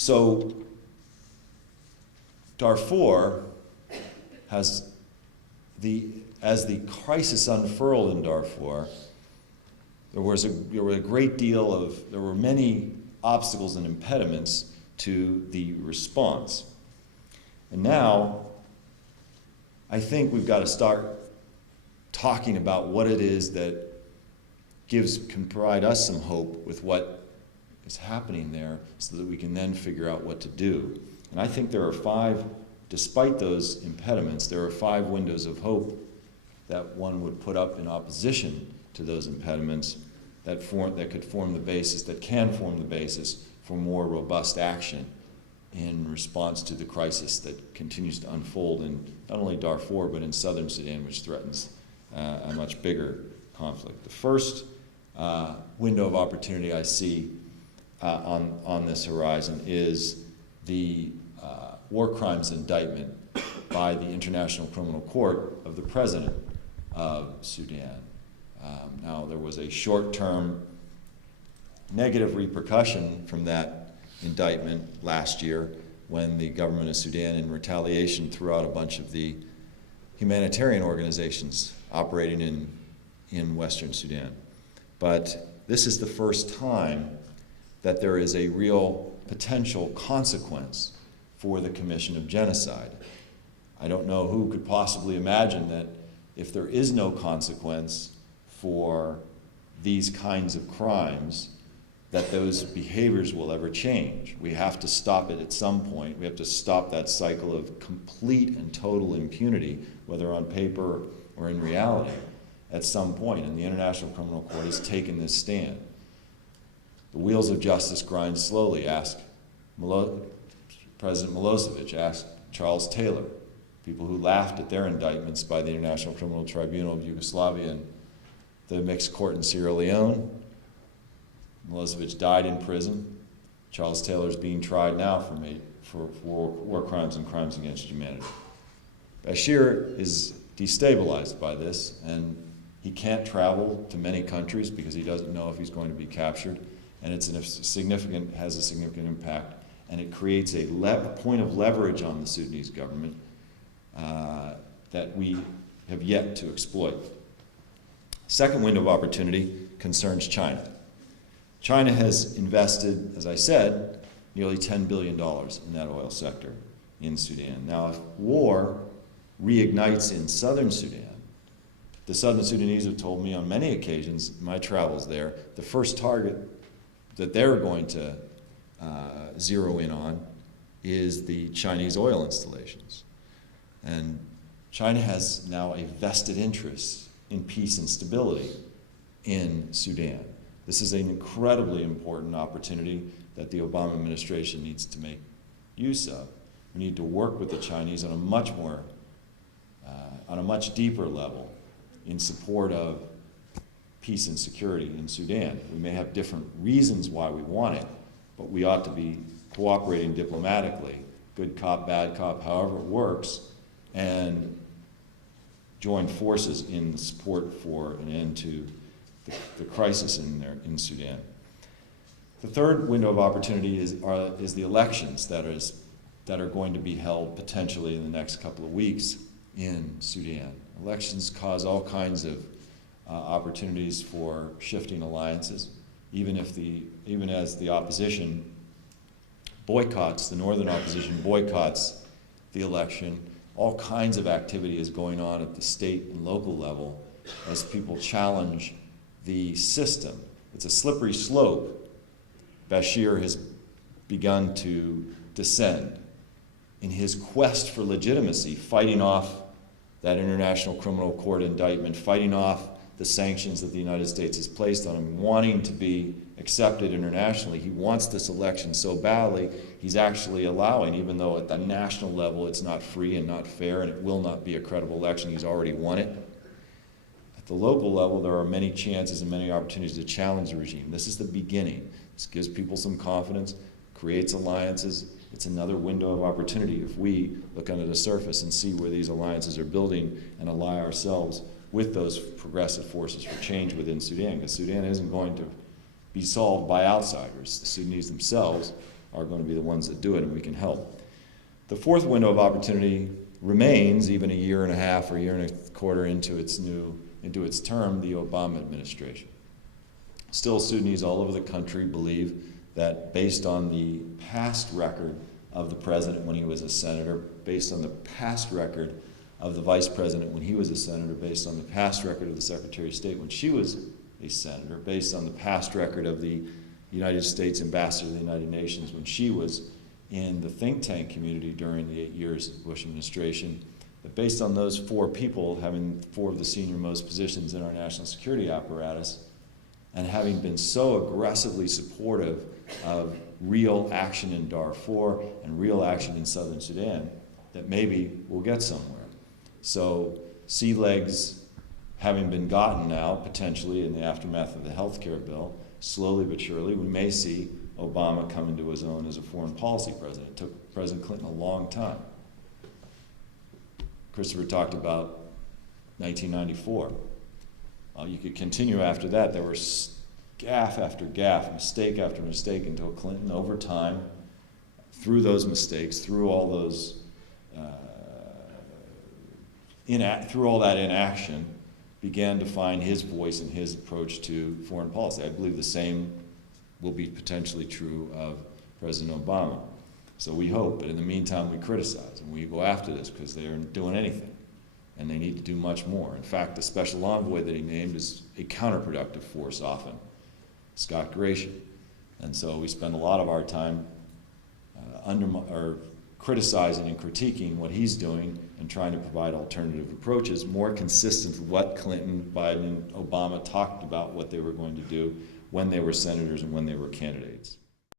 So Darfur has as the crisis unfurled in Darfur, there were many obstacles and impediments to the response. And now, I think we've got to start talking about what it is that can provide us some hope with what is happening there so that we can then figure out what to do. And I think there are despite those impediments, there are 5 windows of hope that one would put up in opposition to those impediments that can form the basis for more robust action in response to the crisis that continues to unfold in not only Darfur, but in southern Sudan, which threatens a much bigger conflict. The first window of opportunity I see on this horizon is the war crimes indictment by the International Criminal Court of the President of Sudan. Now, there was a short-term negative repercussion from that indictment last year when the government of Sudan, in retaliation, threw out a bunch of the humanitarian organizations operating in Western Sudan. But this is the first time that there is a real potential consequence for the commission of genocide. I don't know who could possibly imagine that if there is no consequence for these kinds of crimes, that those behaviors will ever change. We have to stop it at some point. We have to stop that cycle of complete and total impunity, whether on paper or in reality, at some point. And the International Criminal Court has taken this stand. The wheels of justice grind slowly. Ask President Milosevic, ask Charles Taylor, people who laughed at their indictments by the International Criminal Tribunal of Yugoslavia and the mixed court in Sierra Leone. Milosevic died in prison. Charles Taylor is being tried now for war crimes and crimes against humanity. Bashir is destabilized by this, and he can't travel to many countries because he doesn't know if he's going to be captured, and has a significant impact, and it creates a point of leverage on the Sudanese government that we have yet to exploit. Second window of opportunity concerns China. China has invested, as I said, nearly $10 billion in that oil sector in Sudan. Now, if war reignites in southern Sudan, the southern Sudanese have told me on many occasions, in my travels there, the first target that they're going to zero in on is the Chinese oil installations. And China has now a vested interest in peace and stability in Sudan. This is an incredibly important opportunity that the Obama administration needs to make use of. We need to work with the Chinese on a much deeper level in support of peace and security in Sudan. We may have different reasons why we want it, but we ought to be cooperating diplomatically, good cop, bad cop, however it works, and join forces in the support for an end to the crisis in Sudan. The third window of opportunity is the elections that are going to be held potentially in the next couple of weeks in Sudan. Elections cause all kinds of opportunities for shifting alliances, even as the opposition boycotts, the northern opposition boycotts the election. All kinds of activity is going on at the state and local level as people challenge the system. It's a slippery slope. Bashir has begun to descend in his quest for legitimacy, fighting off that International Criminal Court indictment, fighting off the sanctions that the United States has placed on him, wanting to be accepted internationally. He wants this election so badly, he's actually allowing, even though at the national level it's not free and not fair and it will not be a credible election, he's already won it. At the local level, there are many chances and many opportunities to challenge the regime. This is the beginning. This gives people some confidence, creates alliances. It's another window of opportunity if we look under the surface and see where these alliances are building and ally ourselves with those progressive forces for change within Sudan, because Sudan isn't going to be solved by outsiders. The Sudanese themselves are going to be the ones that do it, and we can help. The fourth window of opportunity remains, even a year and a half or a year and a quarter into its term, the Obama administration. Still, Sudanese all over the country believe that based on the past record of the president when he was a senator, based on the past record of the vice president when he was a senator, based on the past record of the Secretary of State when she was a senator, based on the past record of the United States ambassador to the United Nations when she was in the think tank community during the 8 years of the Bush administration, that based on those four people having four of the senior most positions in our national security apparatus, and having been so aggressively supportive of real action in Darfur and real action in southern Sudan, that maybe we'll get somewhere. So sea legs having been gotten now, potentially in the aftermath of the health care bill, slowly but surely, we may see Obama come into his own as a foreign policy president. It took President Clinton a long time. Christopher talked about 1994. You could continue after that. There were gaffe after gaffe, mistake after mistake, until Clinton, over time, through those mistakes, through all those, through all that inaction, began to find his voice and his approach to foreign policy. I believe the same will be potentially true of President Obama. So we hope, but in the meantime we criticize and we go after this because they aren't doing anything. And they need to do much more. In fact, the special envoy that he named is a counterproductive force often, Scott Gratian. And so we spend a lot of our time criticizing and critiquing what he's doing and trying to provide alternative approaches more consistent with what Clinton, Biden, and Obama talked about what they were going to do when they were senators and when they were candidates.